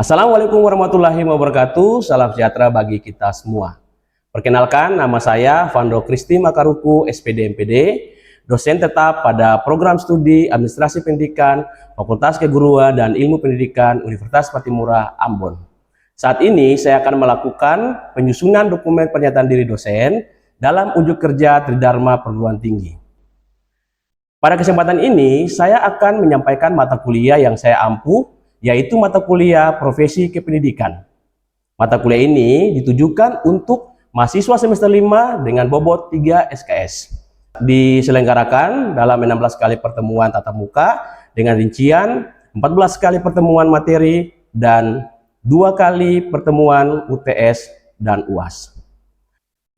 Assalamualaikum warahmatullahi wabarakatuh. Salam sejahtera bagi kita semua. Perkenalkan, nama saya Vando Kristi Makaruku, SPD MPD, dosen tetap pada program studi Administrasi Pendidikan, Fakultas Keguruan dan Ilmu Pendidikan Universitas Patimura, Ambon. Saat ini saya akan melakukan penyusunan dokumen pernyataan diri dosen dalam unjuk kerja Tridharma Perguruan Tinggi. Pada kesempatan ini, saya akan menyampaikan mata kuliah yang saya ampuh, yaitu mata kuliah Profesi Kependidikan. Mata kuliah ini ditujukan untuk mahasiswa semester 5 dengan bobot 3 SKS. Diselenggarakan dalam 16 kali pertemuan tatap muka dengan rincian 14 kali pertemuan materi dan 2 kali pertemuan UTS dan UAS.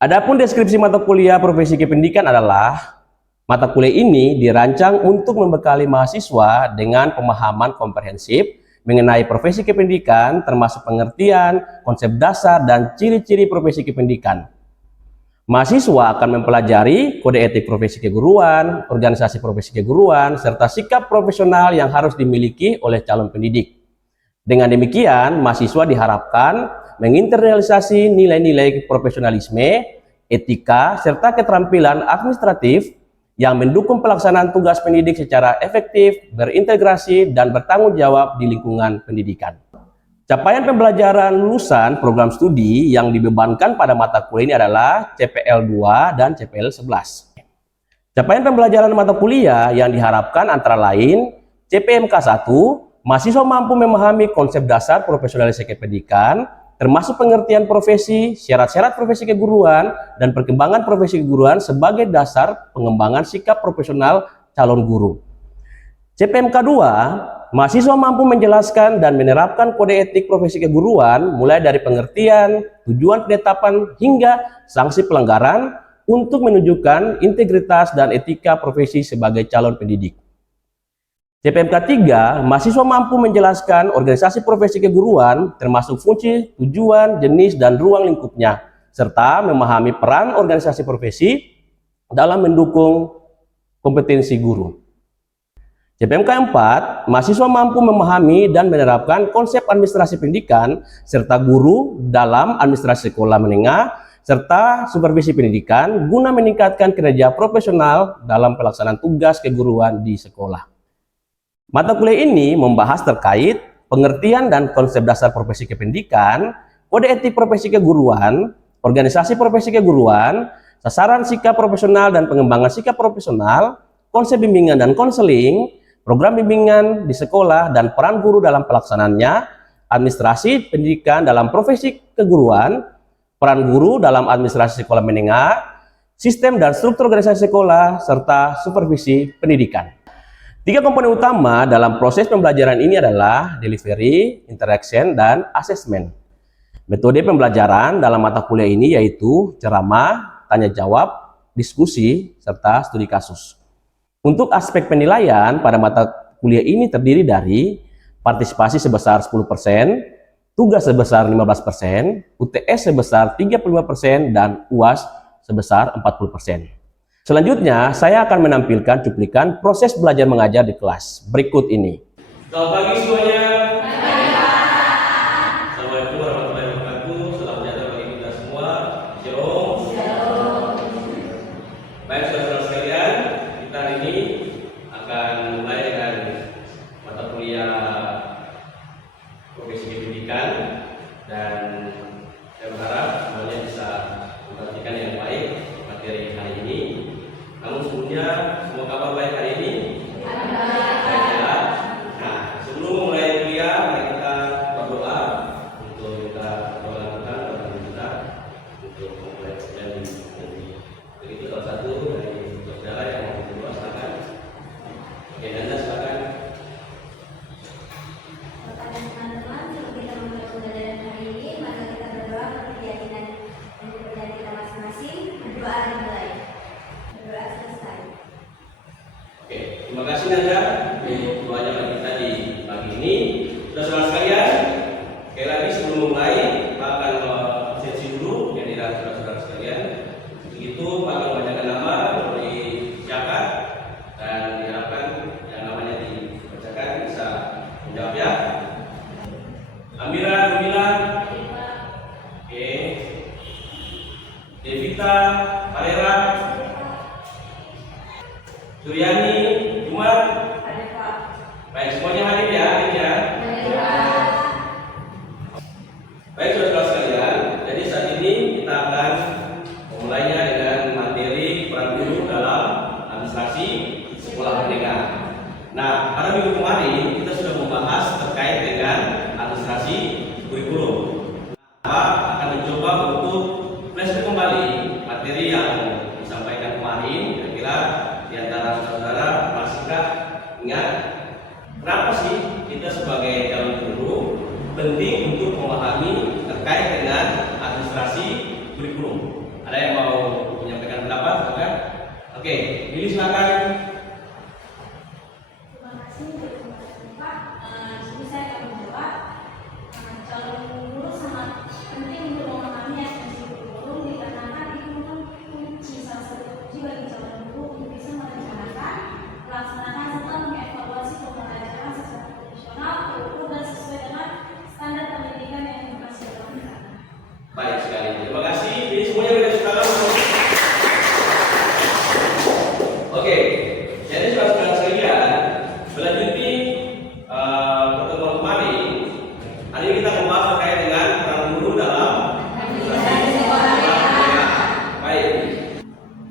Adapun deskripsi mata kuliah Profesi Kependidikan adalah mata kuliah ini dirancang untuk membekali mahasiswa dengan pemahaman komprehensif mengenai profesi kependidikan, termasuk pengertian, konsep dasar, dan ciri-ciri profesi kependidikan. Mahasiswa akan mempelajari kode etik profesi keguruan, organisasi profesi keguruan, serta sikap profesional yang harus dimiliki oleh calon pendidik. Dengan demikian, mahasiswa diharapkan menginternalisasi nilai-nilai profesionalisme, etika, serta keterampilan administratif yang mendukung pelaksanaan tugas pendidik secara efektif, berintegrasi, dan bertanggung jawab di lingkungan pendidikan. Capaian pembelajaran lulusan program studi yang dibebankan pada mata kuliah ini adalah CPL 2 dan CPL 11. Capaian pembelajaran mata kuliah yang diharapkan antara lain CPMK 1, mahasiswa mampu memahami konsep dasar profesionalisasi kependidikan, termasuk pengertian profesi, syarat-syarat profesi keguruan, dan perkembangan profesi keguruan sebagai dasar pengembangan sikap profesional calon guru. CPMK 2, mahasiswa mampu menjelaskan dan menerapkan kode etik profesi keguruan mulai dari pengertian, tujuan penetapan, hingga sanksi pelanggaran untuk menunjukkan integritas dan etika profesi sebagai calon pendidik. CPMK 3, mahasiswa mampu menjelaskan organisasi profesi keguruan termasuk fungsi, tujuan, jenis, dan ruang lingkupnya, serta memahami peran organisasi profesi dalam mendukung kompetensi guru. CPMK 4, mahasiswa mampu memahami dan menerapkan konsep administrasi pendidikan serta guru dalam administrasi sekolah menengah serta supervisi pendidikan guna meningkatkan kinerja profesional dalam pelaksanaan tugas keguruan di sekolah. Mata kuliah ini membahas terkait pengertian dan konsep dasar profesi kependidikan, kode etik profesi keguruan, organisasi profesi keguruan, sasaran sikap profesional dan pengembangan sikap profesional, konsep bimbingan dan konseling, program bimbingan di sekolah dan peran guru dalam pelaksanaannya, administrasi pendidikan dalam profesi keguruan, peran guru dalam administrasi sekolah menengah, sistem dan struktur organisasi sekolah, serta supervisi pendidikan. 3 komponen utama dalam proses pembelajaran ini adalah delivery, interaction, dan assessment. Metode pembelajaran dalam mata kuliah ini yaitu ceramah, tanya jawab, diskusi, serta studi kasus. Untuk aspek penilaian pada mata kuliah ini terdiri dari partisipasi sebesar 10%, tugas sebesar 15%, UTS sebesar 35%, dan UAS sebesar 40%. Selanjutnya, saya akan menampilkan cuplikan proses belajar mengajar di kelas berikut ini. Selamat pagi semuanya. Assalamualaikum warahmatullahi wabarakatuh. Salam sejahtera bagi kita semua. Shalom. Baik saudara-saudara sekalian, kita hari ini akan mulai dengan mata kuliah Profesi Kependidikan dan saya berharap semuanya bisa memperhatikan yang baik materi hari ini. Namun sebelumnya, semua kabar baik hari ini? Baik. Nah, sebelum mulai kuliah, mari kita berdoa untuk kita melakukan bagi kita untuk memulai kuliah ini. Begitu salah satu dari saudara yang mau berdoa, silakan. Oke, Nanda silakan. Kepada teman-teman, sebelum kita memulai pembelajaran hari ini, mari kita berdoa untuk keyakinan dan kepercayaan kita masing-masing. Berdoa dimulai. Berdoa selesai. Oke, terima kasih Nanda untuk doanya bagi kita di pagi ini. Saudara sekalian, sekali lagi sebelum mulai, kita akan sesi dulu yang dirancang saudara sekalian. Begitu, Pak akan membacakan nama, memberi syakat, dan diharapkan yang namanya dibacakan bisa menjawab ya. Ambil Suryani, Jumat. Ada Pak. Baik, semuanya hadir ya, hadir ya. Ada Pak. Baik, saudara sekalian, jadi saat ini kita akan memulainya dengan materi peran guru dalam administrasi sekolah merdeka. Nah, pada minggu kemarin kita sudah membahas terkait dengan administrasi kurikulum. Pak akan mencoba untuk flashback kembali materi yang disampaikan kemarin. Kira-kira di antara saudara masihkah ingat kenapa sih kita sebagai calon guru penting untuk memahami terkait dengan administrasi kurikulum? Ada yang mau menyampaikan pendapat? Oke, Lili silakan. Terima kasih untuk kesempatan Pak. Di sini saya akan menjawab. Calon guru sangat penting untuk memahami administrasi kurikulum dikarenakan itu merupakan kunci salah satu kunci bagi calon guru untuk bisa merencanakan, melaksanakan serta mengevaluasi pembelajaran secara profesional, terukur dan sesuai dengan standar pendidikan yang dihasilkan. Baik sekali, terima kasih. Jadi semuanya sudah sepakat. Oke, jadi saudara sekalian, melanjuti pertemuan kemarin, hari ini kita membahas terkait dengan peran guru dalam administrasi sekolah merdeka. Baik,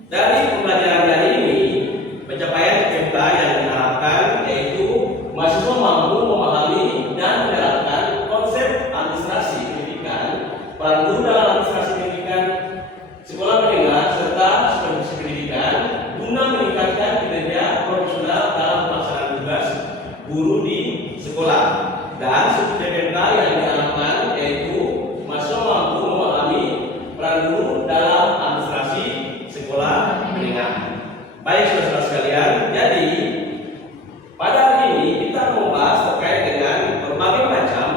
dari pembelajaran hari ini, pencapaian PMK yang diharapkan yaitu mahasiswa mampu memahami dan menerapkan konsep administrasi pendidikan, peran guru dalam administrasi pendidikan, sekolah menengah serta supervisi pendidikan guna meningkatkan kinerja profesional dalam pelaksanaan tugas guru di sekolah. Dan subjek PMK yang diharapkan yaitu mahasiswa mampu memahami peran guru dalam administrasi sekolah menengah. Baik saudara sekalian, jadi pada hari ini kita membahas terkait dengan berbagai macam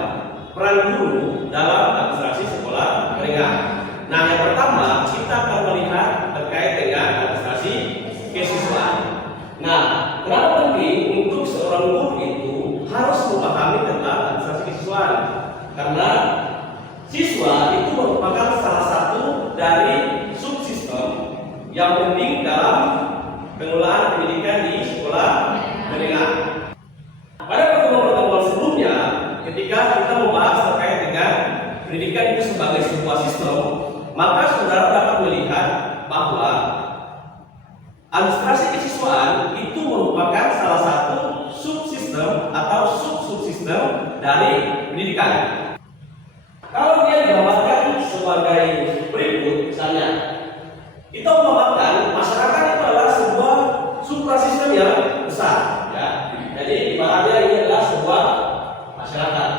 peran guru dalam administrasi sekolah menengah. Nah, yang pertama kita akan melihat terkait dengan administrasi kesiswaan. Nah, kenapa penting untuk seorang guru itu harus memahami tentang administrasi kesiswaan? Karena siswa itu merupakan salah satu dari subsistem yang penting dalam pengelolaan pendidikan di sekolah menengah. Pada pertemuan-pertemuan sebelumnya, ketika kita membahas terkait dengan pendidikan itu sebagai sebuah sistem, maka saudara dapat melihat bahwa administrasi kesiswaan itu merupakan salah satu subsistem atau subsistem dari pendidikan. Kalau dia digambarkan sebagai berikut, misalnya, kita menggambarkan masyarakat itu adalah sebuah suprasistem yang besar, ya. Jadi ibaratnya ini adalah sebuah masyarakat.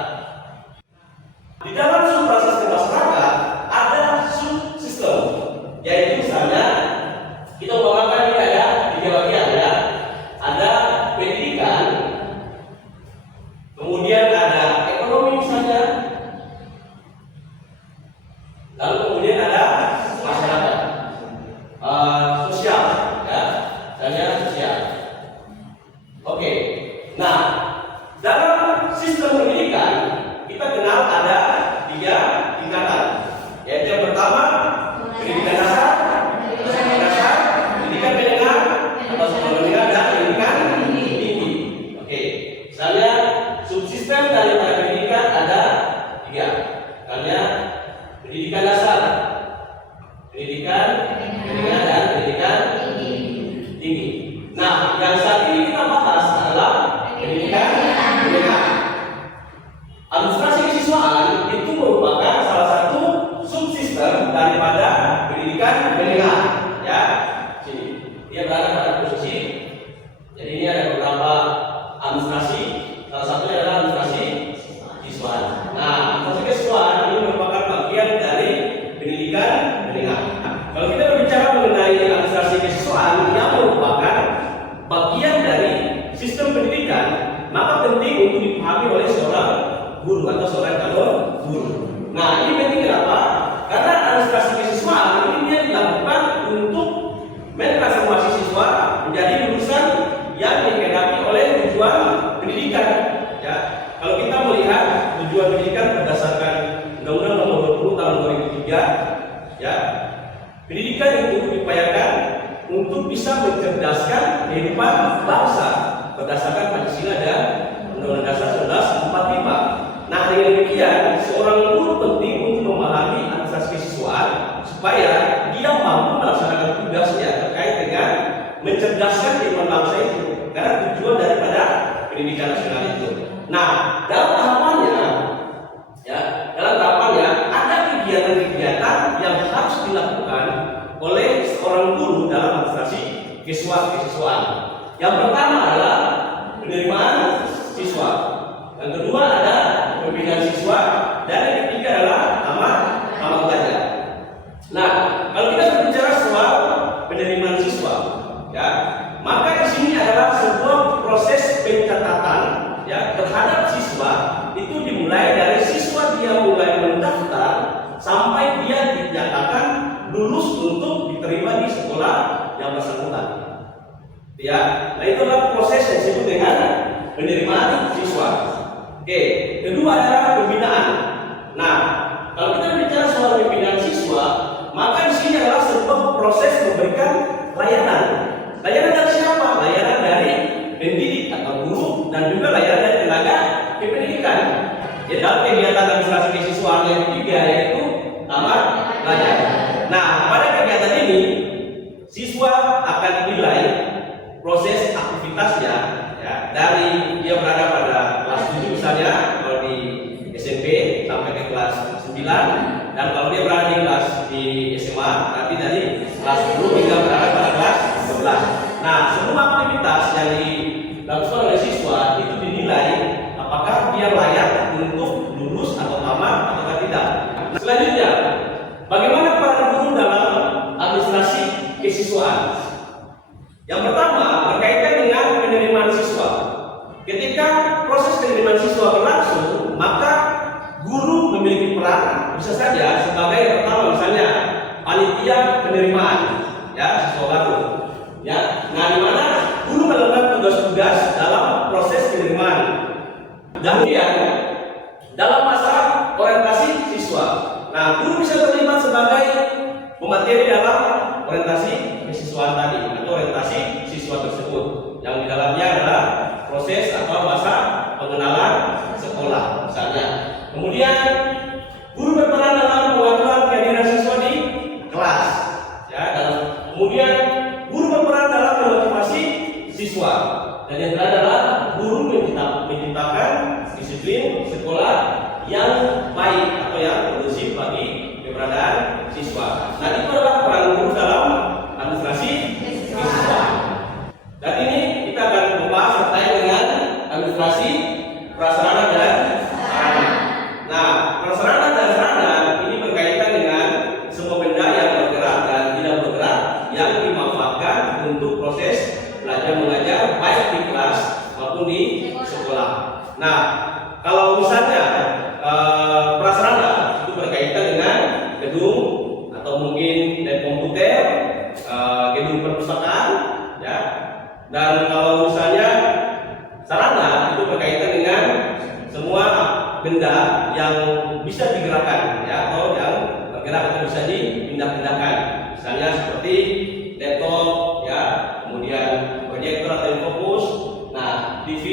Di dalam suprasistem masyarakat ada subsistem, yaitu misalnya kita menggambarkan ini ada tiga bagian, ya. Ada pendidikan, kemudian ada ekonomi misalnya, lalu kemudian ada masyarakat, sosial, ya, misalnya sosial. Oke, nah dalam sistem pendidikan kita kenal ada tiga tingkatan, yaitu yang pertama pendidikan dasar, pendidikan menengah atau sekolah menengah, dan pendidikan tinggi. Oke, misalnya subsistem daripada pendidikan ada tiga, misalnya pendidikan dasar, pendidikan menengah, dan pendidikan tinggi. Nah, yang saat ini kita bahas adalah pendidikan menengah. Administrasi kesiswaan itu merupakan salah satu subsistem daripada pendidikan menengah, ya. Sini, dia berada pada posisi. Jadi ini ada beberapa administrasi. Salah satunya adalah administrasi kesiswaan. Nah, administrasi kesiswaan ini merupakan bagian dari pendidikan menengah. Kalau kita berbicara mengenai administrasi kesiswaan yang merupakan bagian dari sistem pendidikan, maka penting untuk dipahami oleh seorang guru atau seorang calon guru. Nah, ini penting kenapa? Karena administrasi kesiswaan ini dia dilakukan untuk mentransformasi siswa menjadi lulusan yang dikehendaki oleh tujuan pendidikan. Ya, kalau kita melihat tujuan pendidikan berdasarkan Undang-Undang Nomor 20 Tahun 2003, ya, pendidikan itu diupayakan untuk bisa mencerdaskan kehidupan bangsa berdasarkan Pancasila dan Undang-Undang Dasar 1945. Nah, dengan demikian seorang guru penting untuk memahami administrasi kesiswaan supaya dia mampu melaksanakan tugasnya terkait dengan mencerdaskan kehidupan bangsa itu, karena tujuan daripada pendidikan nasional itu. Nah, dalam tahapannya ada kegiatan-kegiatan yang harus dilakukan oleh seorang guru dalam administrasi kesiswaan. Yang pertama adalah penerimaan siswa, yang kedua ada pembinaan siswa, dan yang ketiga adalah tamat pelajar. Nah, kalau kita berbicara soal penerimaan siswa, ya, maka di sini adalah sebuah proses pencatatan, ya, terhadap siswa itu dimulai dari siswa dia mulai mendaftar sampai dia dinyatakan lulus untuk diterima di sekolah yang bersangkutan. Ya, nah itulah proses yang disebut dengan penerimaan siswa. Oke, kedua adalah pembinaan. Nah, kalau kita bicara soal pembinaan siswa, maka di sini adalah sebuah proses memberikan layanan. Layanan dari siapa? Layanan dari pendidik atau guru, dan juga layanan dari tenaga kependidikan. Ya, dalam kegiatan administrasi kesiswaan yang ketiga yaitu tamat pelajar. Nah, pada kegiatan ini siswa akan dinilai proses aktivitasnya, ya, dari dia berada pada kelas 7 misalnya kalau di SMP sampai ke kelas 9, dan kalau dia berada di SMA nanti dari kelas 10 hingga berada pada kelas 11. Nah, semua aktivitas yang dilakukan oleh siswa itu dinilai apakah dia layak untuk lulus atau tamat atau tidak. Selanjutnya, bagaimana para guru dalam administrasi kesiswaan? Yang pertama berkaitan dengan penerimaan siswa. Ketika proses penerimaan siswa berlangsung, maka guru memiliki peran, bisa saja sebagai yang pertama misalnya panitia penerimaan, ya, siswa baru. Ya, nah di mana guru melakukan tugas-tugas dalam proses penerimaan. Kemudian dalam masa orientasi siswa, nah guru bisa terlibat sebagai pemateri dalam orientasi kesiswaan tadi atau orientasi siswa tersebut, yang di dalamnya adalah proses atau masa pengenalan sekolah misalnya. Kemudian guru berperan dalam pengaturan kehadiran siswa di kelas, ya, dan kemudian guru berperan dalam memotivasi siswa, dan yang terakhir adalah guru menciptakan disiplin sekolah yang baik atau yang kondusif bagi keberadaan siswa. Nah, itu adalah peran guru dalam administrasi kesiswaan. Dan ini kita akan membahas terkait dengan administrasi prasarana dan sarana. Nah, prasarana dan sarana ini berkaitan dengan semua benda yang bergerak dan tidak bergerak yang dimanfaatkan untuk proses belajar mengajar baik di kelas maupun di sekolah. Nah, kalau misalnya prasarana itu berkaitan dengan gedung atau mungkin dari komputer, gedung perpustakaan, ya. Dan kalau misalnya sarana itu berkaitan dengan semua benda yang bisa digerakkan, ya, atau yang bergerak atau bisa dipindah-pindahkan. Misalnya seperti laptop, ya, kemudian proyektor atau fokus. Nah, TV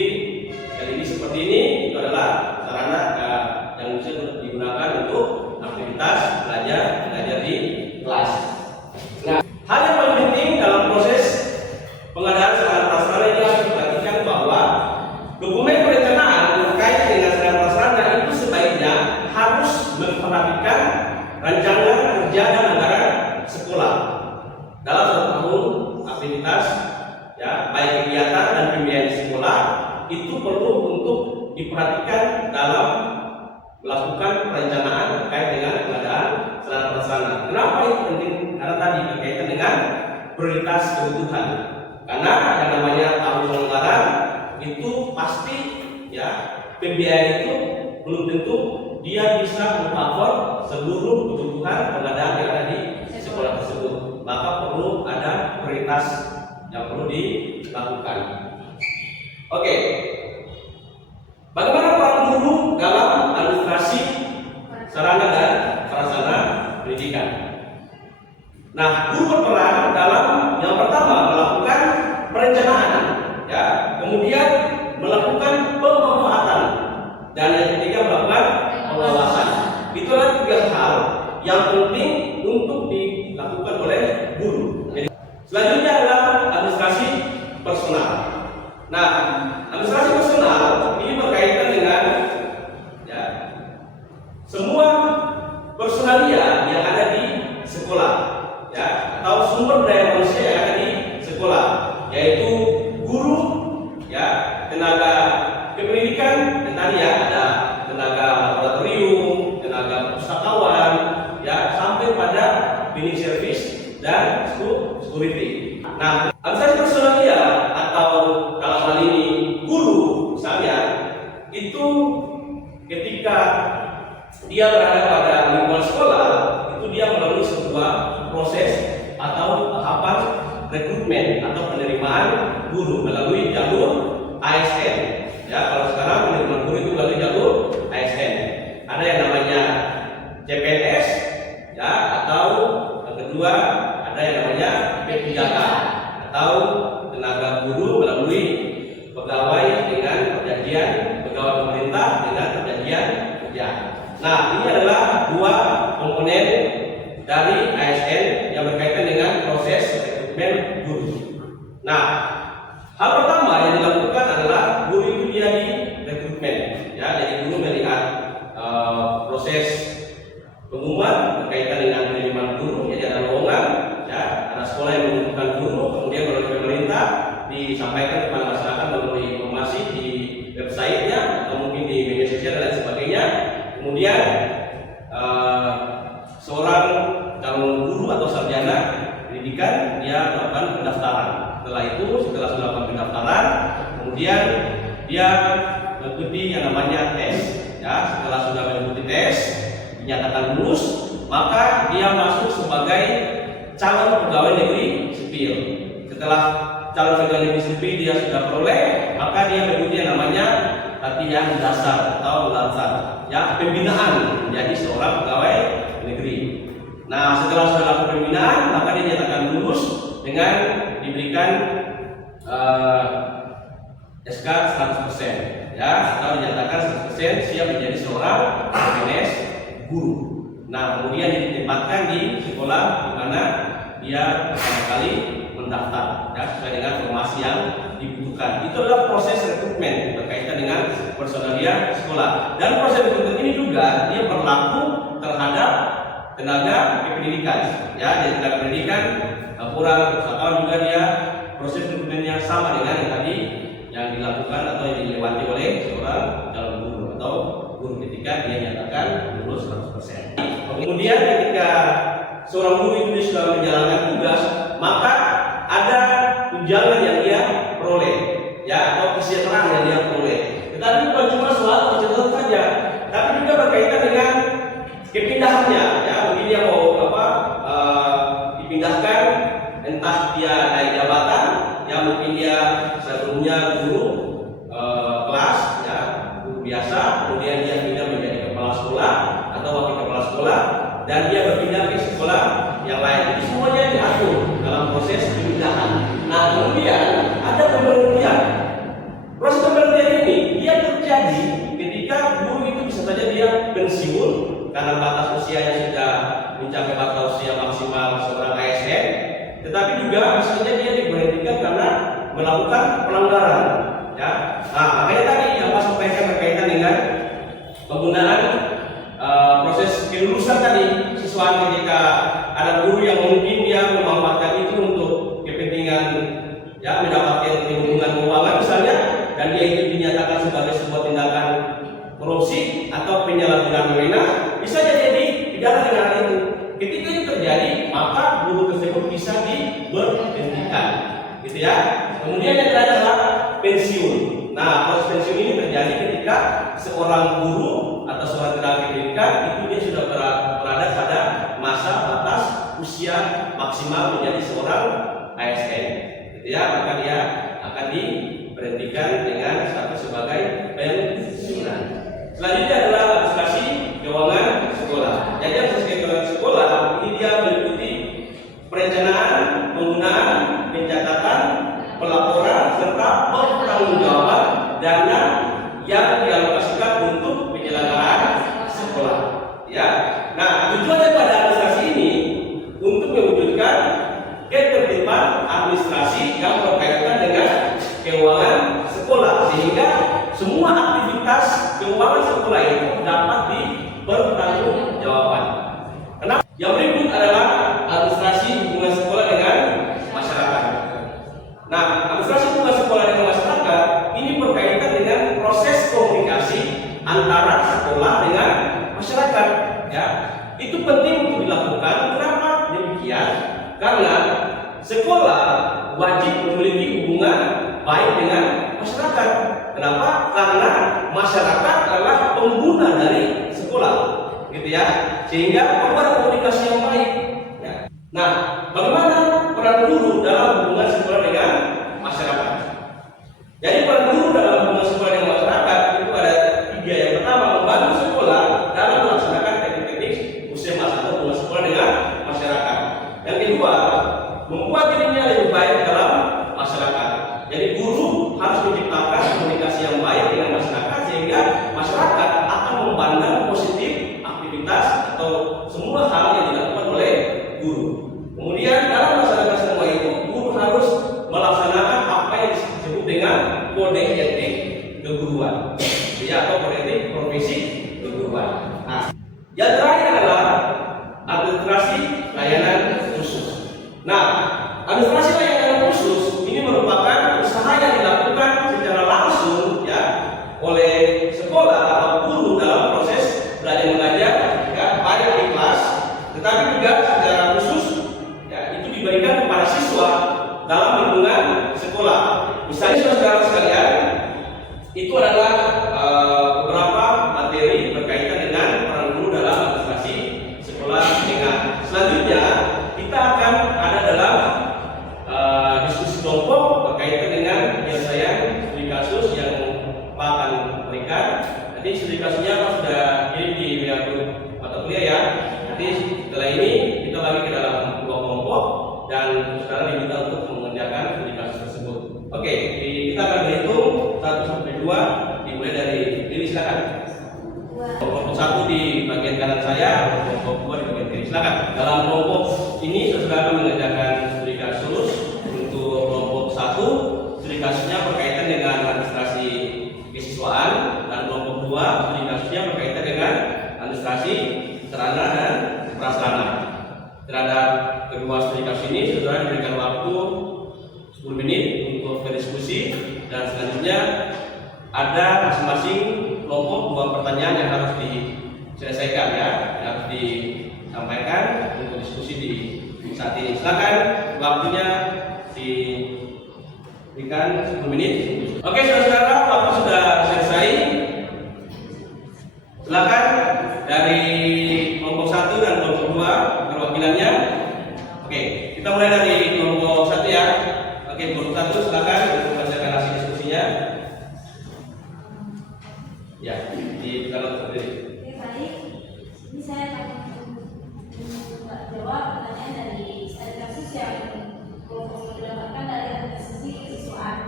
LED seperti ini itu adalah sarana yang bisa digunakan untuk aktivitas belajar mengajar di kelas. Nah, hal yang paling penting dalam proses pengadaan sarana prasarana ini harus diperhatikan bahwa dokumen perencanaan terkait dengan sarana prasarana itu sebaiknya harus memperhatikan rancangan kerja dan anggaran sekolah dalam satu tahun aktivitas, ya, baik kegiatan dan pembiayaan di sekolah itu perlu untuk diperhatikan dalam melakukan perencanaan terkait dengan pengadaan sarana prasarana. Kenapa itu penting? Karena tadi berkaitan dengan prioritas kebutuhan. Karena yang namanya tahun anggaran itu pasti, ya, pembiayaan itu belum tentu dia bisa mengcover seluruh kebutuhan pengadaan yang ada di sekolah tersebut. Maka perlu ada prioritas yang perlu dilakukan. Oke. Bagaimana para guru dalam administrasi sarana dan prasarana pendidikan? Nah, guru berperan dalam yang pertama melakukan perencanaan personal. Nah, administrasi personal ini berkaitan dengan ya, semua personalia yang ada di sekolah, ya, atau sumber daya manusia yang ada di sekolah, yaitu guru, ya, tenaga kependidikan, dan tadi ya ada tenaga laboratorium, tenaga pustakawan, ya, sampai pada cleaning service dan security. Nah, administrasi personalia atau kalau hal ini guru misalnya, itu ketika dia berada pada lingkungan sekolah, itu dia melalui sebuah proses atau tahapan rekrutmen atau penerimaan guru melalui jalur ASN. Ya, kalau sekarang penerimaan guru itu melalui jalur ASN. Ada yang namanya CPNS, ya, atau yang kedua ada yang namanya P3K atau tenaga guru melalui pegawai dengan perjanjian pegawai pemerintah dengan perjanjian kerja. Nah, ini adalah dua komponen dari ASN yang berkaitan dengan proses rekrutmen guru. Nah, hal pertama yang dilakukan adalah guru itu dia di rekrutmen, ya, jadi guru melihat proses pengumuman berkaitan dengan penerimaan guru, jadi ada lowongan, ya, ada sekolah yang membutuhkan guru, kemudian melalui pemerintah disampaikan kepada masyarakat melalui informasi di websitenya atau mungkin di media sosial dan lain sebagainya. Kemudian seorang calon guru atau sarjana pendidikan dia melakukan pendaftaran. Setelah itu, setelah melakukan pendaftaran, kemudian dia mengikuti yang namanya tes. Ya, setelah sudah mengikuti tes, dinyatakan lulus, maka dia masuk sebagai calon pegawai negeri sipil. Setelah calon pegawai negeri sipil dia sudah peroleh, maka dia mengikuti yang namanya latihan dasar atau lansar, ya, pembinaan menjadi seorang pegawai negeri. Nah, setelah sudah lakukan pembinaan, maka dia dinyatakan lulus dengan diberikan SK 100%, ya, atau dinyatakan 100% siap menjadi seorang PNS guru. Nah, kemudian ditempatkan di sekolah di mana dia pertama kali mendaftar, ya, sesuai dengan formasi yang dibutuhkan. Itu adalah proses rekrutmen berkaitan dengan personalia sekolah. Dan proses rekrutmen ini juga dia berlaku terhadap tenaga kependidikan, ya, jadi tenaga pendidikan, kurang pustakawan juga dia proses rekrutmennya sama dengan yang tadi yang dilakukan atau yang dilewati oleh seorang calon guru atau guru ketika dia nyatakan lulus 100%. Kemudian ketika seorang guru itu dia sudah menjalankan tugas, maka ada tunjangan yang dia peroleh, ya, atau kesejahteraan yang dia peroleh. Tetapi bukan cuma soal kesejahteraan saja, tapi juga berkaitan dengan kepindahannya, ya, mungkin dia mau dipindahkan, entah dia naik jabatan, ya, mungkin dia sebelumnya guru kelas, ya, guru biasa, kemudian dia pindah menjadi kepala sekolah atau wakil kepala sekolah, dan dia berpindah ke sekolah yang lain. Jadi semuanya diatur dalam proses pemindahan. Nah, kemudian ada pemberhentian. Proses pemberhentian ini dia terjadi ketika guru itu bisa saja dia pensiun karena batas usianya sudah mencapai batas usia maksimal seorang ASN, tetapi juga bisa saja dia diberhentikan karena melakukan pelanggaran, ya. Nah, makanya tadi yang Pak sampaikan berkaitan dengan penggunaan proses kelulusan tadi, siswa ketika ada guru yang mungkin dia memanfaatkan itu untuk kepentingan, ya, mendapatkan keuntungan keuangan misalnya, dan dia itu dinyatakan sebagai sebuah tindakan korupsi atau penyalahgunaan wewenang, bisa jadi pidana dengan hal itu. Ketika itu terjadi, maka guru tersebut bisa diberhentikan, gitu ya. Kemudian yang terakhir adalah pensiun. Nah, proses pensiun ini terjadi ketika seorang guru atau seorang tenaga pendidikan itu dia sudah berada pada masa batas usia maksimal menjadi seorang ASN, gitu ya. Maka dia akan diberhentikan dengan status sebagai pensiunan. Selanjutnya adalah administrasi keuangan sekolah. Jadi administrasi keuangan sekolah ini dia meliputi perencanaan, penggunaan, pencatatan, pelaporan serta pertanggungjawaban dana yang dialokasikan untuk penyelenggaraan sekolah. Ya, nah tujuannya pada administrasi ini untuk mewujudkan ketertiban administrasi yang berkaitan dengan semua aktivitas keuangan sekolah itu dapat dipertanggungjawabkan. Kenapa? Yang berikut adalah administrasi hubungan sekolah dengan masyarakat. Nah, administrasi hubungan sekolah dengan masyarakat ini berkaitan dengan proses komunikasi antara sekolah dengan masyarakat. Ya, itu penting untuk dilakukan. Kenapa demikian? Karena sekolah wajib memiliki hubungan baik dengan masyarakat. Kenapa? Karena masyarakat adalah pengguna dari sekolah, gitu ya. Sehingga perlu ada komunikasi yang baik. Ya. Nah, bagaimana peran guru dalam hubungan sekolah dengan masyarakat? Jadi peran guru dalam hubungan sekolah dengan masyarakat itu ada 3. Yang pertama, membantu sekolah dalam melaksanakan teknik-teknik usia masa hubungan sekolah dengan masyarakat. Yang kedua, membuat dirinya lebih baik dalam masyarakat. Jadi guru harus menciptakan komunikasi yang baik dengan masyarakat sehingga masyarakat akan memandang positif aktivitas atau semua hal yang dilakukan oleh guru. Kemudian dalam melaksanakan semua itu, guru harus melaksanakan apa yang disebut dengan kode etik keguruan, ya, atau kode etik profesi keguruan. Nah, yang terakhir adalah administrasi layanan khusus. Nah, administrasi layanan khusus ini merupakan usaha yang dilakukan secara langsung, ya, oleh sekolah atau guru dalam proses belajar mengajar, ya, baik di kelas, tetapi juga secara khusus, ya, itu diberikan kepada siswa dalam lingkungan sekolah. Misalnya, saudara sekalian, itu adalah beberapa materi berkaitan dengan peran guru dalam administrasi sekolah dengan. Selanjutnya kita akan ada dalam diskusi kelompok berkaitan dengan penyelesaian studi kasus yang Pak akan berikan. Nanti studi kasusnya Pak sudah kirim di WA grup mata kuliah, ya. Nanti setelah ini kita bagi ke dalam 2 kelompok dan saudara diminta untuk mengerjakan studi kasus tersebut. Oke, kita akan berhitung 1 sampai 2, dimulai dari diri, silakan. Kelompok 1 di bagian kanan saya, kelompok 2 di bagian kiri, silakan. Dalam kelompok ini saudara mengerjakan studi kasus. Untuk kelompok 1, studi kasusnya berkaitan dengan administrasi kesiswaan, dan kelompok 2 studi kasusnya berkaitan dengan administrasi sarana dan prasarana. Terhadap kedua studi kasus ini, saudara diberikan waktu 10 menit untuk berdiskusi, dan selanjutnya ada masing-masing kelompok 2 pertanyaan yang harus diselesaikan, ya, yang harus disampaikan untuk diskusi di saat ini. Silakan, waktunya diberikan 10 menit. Oke, saudara-saudara, waktu sudah selesai. Silakan dari kelompok 1 dan kelompok 2 perwakilannya. Oke, kita mulai dari kelompok 1, ya. Oke, kelompok 1 silakan untuk membacakan hasil diskusinya. Ya, di dalam sendiri. Oke, baik. Ini saya akan jawab pertanyaan dari studi kasus yang kelompok didapatkan dari administrasi kesiswaan.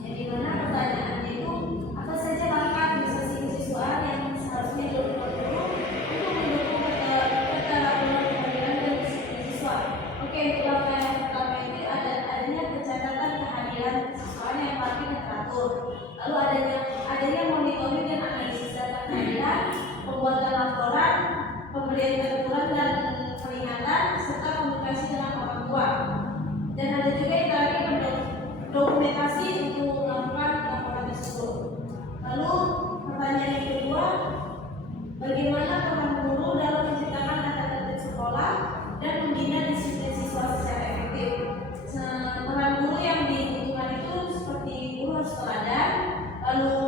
Yang dimana pertanyaannya itu, apa saja langkah administrasi kesiswaan yang seharusnya dilakukan untuk mendukung keteraturan kehadiran dan disiplin siswa. Oke, untuk langkah yang pertama itu adanya pencatatan kehadiran kesiswaan yang rapi dan teratur. Lalu adanya monitoring dan analisis data kehadiran, pembuatan laporan, pemberian teguran dan peringatan, serta komunikasi dengan orang tua. Dan ada juga yang terakhir dokumentasi untuk melakukan laporan tersebut. Lalu pertanyaan yang kedua, bagaimana peran guru dalam menciptakan tata tertib sekolah dan membina disiplin siswa secara efektif? Peran guru yang dibutuhkan itu seperti guru harus teladan, lalu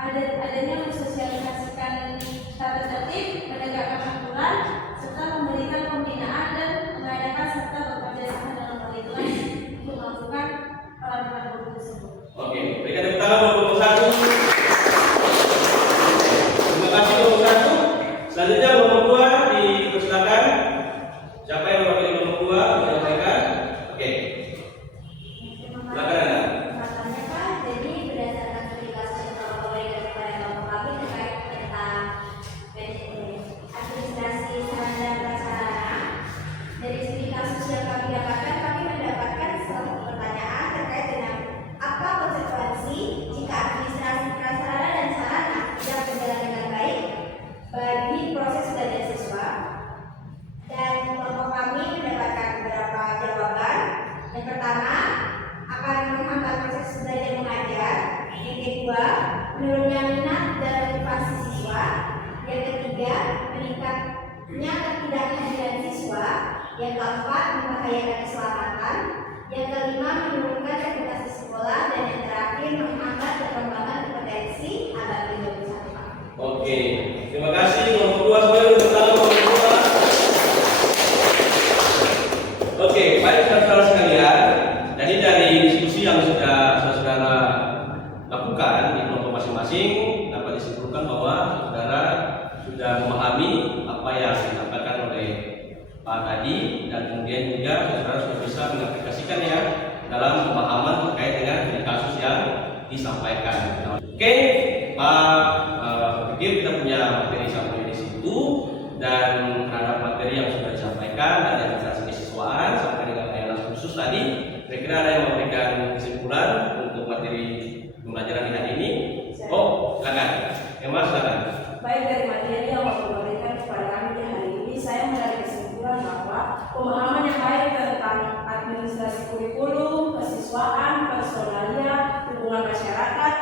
adanya mensosialisasikan tata tertib, menegakkan aturan, serta memberikan pembinaan dan mengadakan serta bekerja sama dalam hal itulah untuk melakukan peran-peran guru tersebut. Oke, berikan tepuk tangan buat kelompok 1. Terima kasih kelompok 1. Selanjutnya kelompok 2 dipersilakan. Siapa yang mewakili kelompok 2 menyampaikan? Oke. Silakan. Katanya Pak, jadi berdasarkan studi kasus yang Bapak berikan kepada kelompok kami terkait tentang administrasi sarana dan prasarana, dari studi kasus yang kami dapatkan, kami mendapatkan suatu pertanyaan terkait dengan apa konsekuensi jika menurunnya minat dan motivasi siswa. Yang ketiga, meningkatnya ketidakhadiran siswa. Yang keempat, membahayakan keselamatan. Yang kelima, menurunkan reputasi sekolah. Dan yang terakhir, menghambat perkembangan kompetensi abad ke-21. Oke, terima kasih kelompok 2 semuanya untuk tahu kelompok 2. Oke, baik saudara sekalian. Jadi dari diskusi yang sudah saudara lakukan di kelompok masing-masing dapat disimpulkan bahwa saudara sudah memahami apa yang disampaikan oleh Pak tadi, dan kemudian juga saudara sudah bisa mengaplikasikan ya dalam pemahaman terkait dengan kasus yang disampaikan. Oke, Pak pikir kita punya materi sampai di situ, dan terhadap materi yang sudah disampaikan dan administrasi kesiswaan sampai dengan layanan khusus tadi, kira-kira ada yang memberikan kesimpulan untuk materi pembelajaran di hari ini? Oh, silakan. Emma, silakan. Baik, dari materi yang diberikan kepada kami di hari ini, saya menarik kesimpulan bahwa pemahaman yang baik tentang administrasi kurikulum, kesiswaan, personalia, hubungan masyarakat,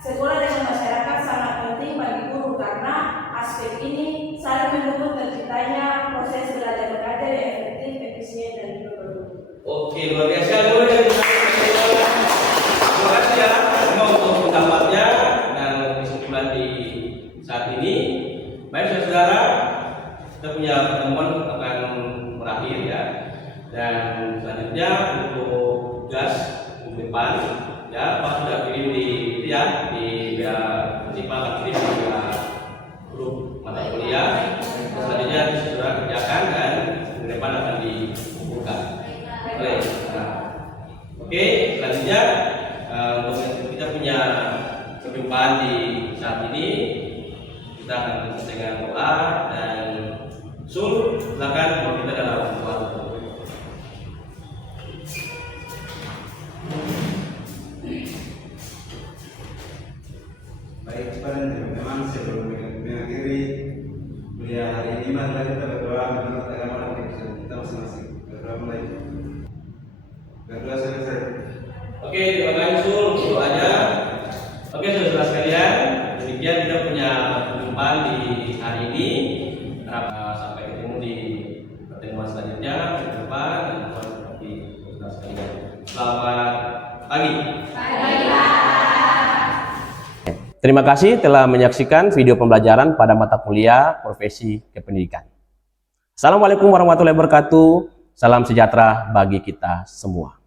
sekolah dengan masyarakat sangat penting bagi guru karena aspek ini saling mendukung terciptanya proses belajar mengajar yang efektif, efisien, dan juga produktif. Oke, luar biasa. Terima kasih ya semua untuk pendapatnya dan kesimpulan di saat ini. Baik saudara, kita punya pertemuan akan berakhir ya. Dan selanjutnya untuk tugas minggu depan ya, Pak sudah kirim di ya di principal akan kirim di grup mata kuliah. Selanjutnya saudara kerjakan dan minggu depan akan dikumpulkan. Baik. Oke, selanjutnya untuk kita punya perjumpaan di saat ini, kita akan tutup dengan doa dan Sul, silakan kalau kita dalam doa. Baik, memang sebelum mengakhiri kuliah hari ini, mari kita berdoa menurut agama dan kepercayaan kita masing-masing. Berdoa mulai. Berdoa selesai. Oke, terima kasih Sul untuk doanya. Oke, saudara sekalian, demikian kita punya perjumpaan di hari ini. Sampai ketemu di pertemuan selanjutnya minggu depan dan seperti saudara sekalian. Selamat pagi. Terima kasih telah menyaksikan video pembelajaran pada mata kuliah Profesi Kependidikan. Assalamualaikum warahmatullahi wabarakatuh. Salam sejahtera bagi kita semua.